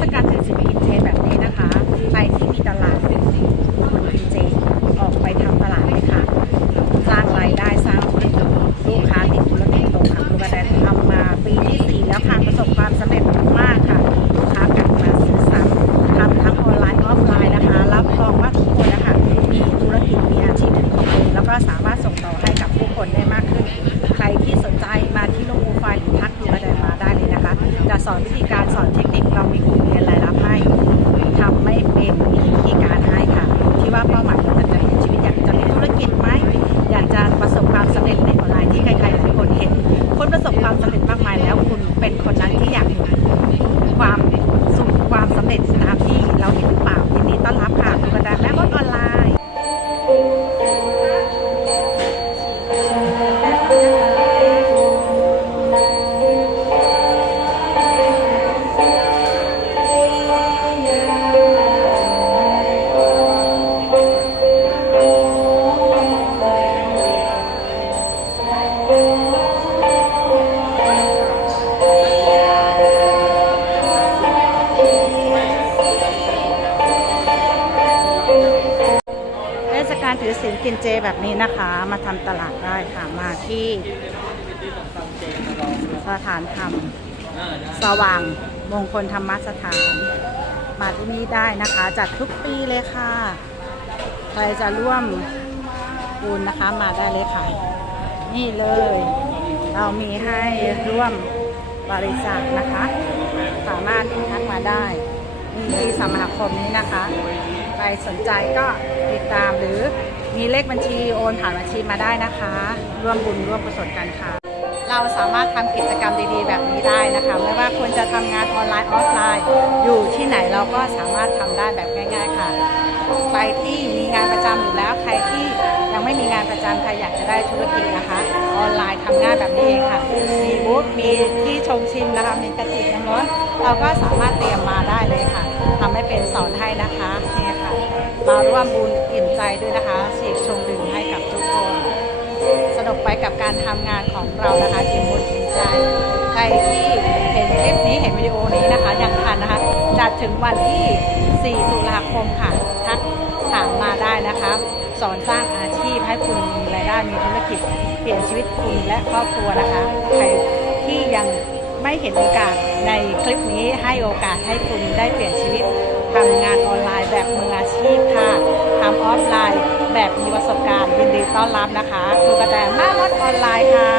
ศกาลถือศีลกินเจแบบนี้นะคะใครที่มีตลาดคนกินเจออกไปทำตลาดเลยค่ะ สร้างรายได้สร้างลูกค้าติดธุรกิจโรงงานลูกกระแดนทำมาปีที่สี่แล้วค่ะประสบความสำเร็จมากค่ะลูกค้ากลับมาซื้อซ้ำทำทั้งออนไลน์ออฟไลน์นะคะ รับรองว่าทุกคนนะคะมีธุรกิจมีอาชีพเป็นของตัวเองแล้วก็สามารถส่งต่อให้กับผู้คนได้มากขึ้น ใครที่สนใจมาที่โรงงูไฟหรือทักดูกระแดนมาได้เลยนะคะจะสอนวิธีการสอนเทคนิค ความาลถือศีลกินเจแบบนี้นะคะ มาทำตลาดได้ค่ะมาที่สถานธรรมสว่างมงคลธรรมสถาน มาที่นี่ได้นะคะ จัดทุกปีเลยค่ะ ใครจะร่วมบุญนะคะมาได้เลยค่ะ นี่เลย เรามีให้ร่วมบริจาคนะคะ สามารถทักมาได้นี่ที่สมาคมนี้นะคะ รสนใจก็ติดตามหรือมีเลขบัญชีโอนผ่านบัญชีมาได้นะคะ ร่วมบุญร่วมกุศลกันค่ะ เราสามารถทำกิจกรรมดีๆ แบบนี้ได้นะคะ ไม่ว่าคุณจะทำงานออนไลน์ออฟไลน์ อยู่ที่ไหนเราก็สามารถทำได้แบบง่าย ๆค่ะใครที่มีงานประจำอยู่แล้วใครที่ยังไม่มีงานประจำใครอยากจะได้ธุรกิจนะคะ ออนไลน์ทำง่ายแบบนี้เองค่ะ มีบูธมีที่ชงชิมนะคะมีกระติกน้ำร้อนเราก็สามารถเตรียมมาได้เลยค่ะทำให้เป็นสอนให้นะคะ มาร่วมบุญอิ่มใจด้วยนะคะฉีกชงดื่มให้กับทุกคน สนุกไปกับการทำงานของเรานะคะอิ่มบุญอิ่มใจ ใครที่เห็นคลิปนี้เห็นวิดีโอนี้นะคะยังทันนะคะจัดถึงวันที่ 4 ตุลาคมค่ะทักถามมาได้นะคะสอนสร้างอาชีพให้คุณมีรายได้มีธุรกิจ เปลี่ยนชีวิตคุณและครอบครัวนะคะ ใครที่ยังไม่เห็นโอกาสในคลิปนี้ให้โอกาสให้คุณได้เปลี่ยนชีวิต ทำงานออนไลน์แบบมืออาชีพค่ะทำออฟไลน์แบบมีประสบการณ์ยินดีต้อนรับนะคะครูกระแตแม่มดออนไลน์ค่ะ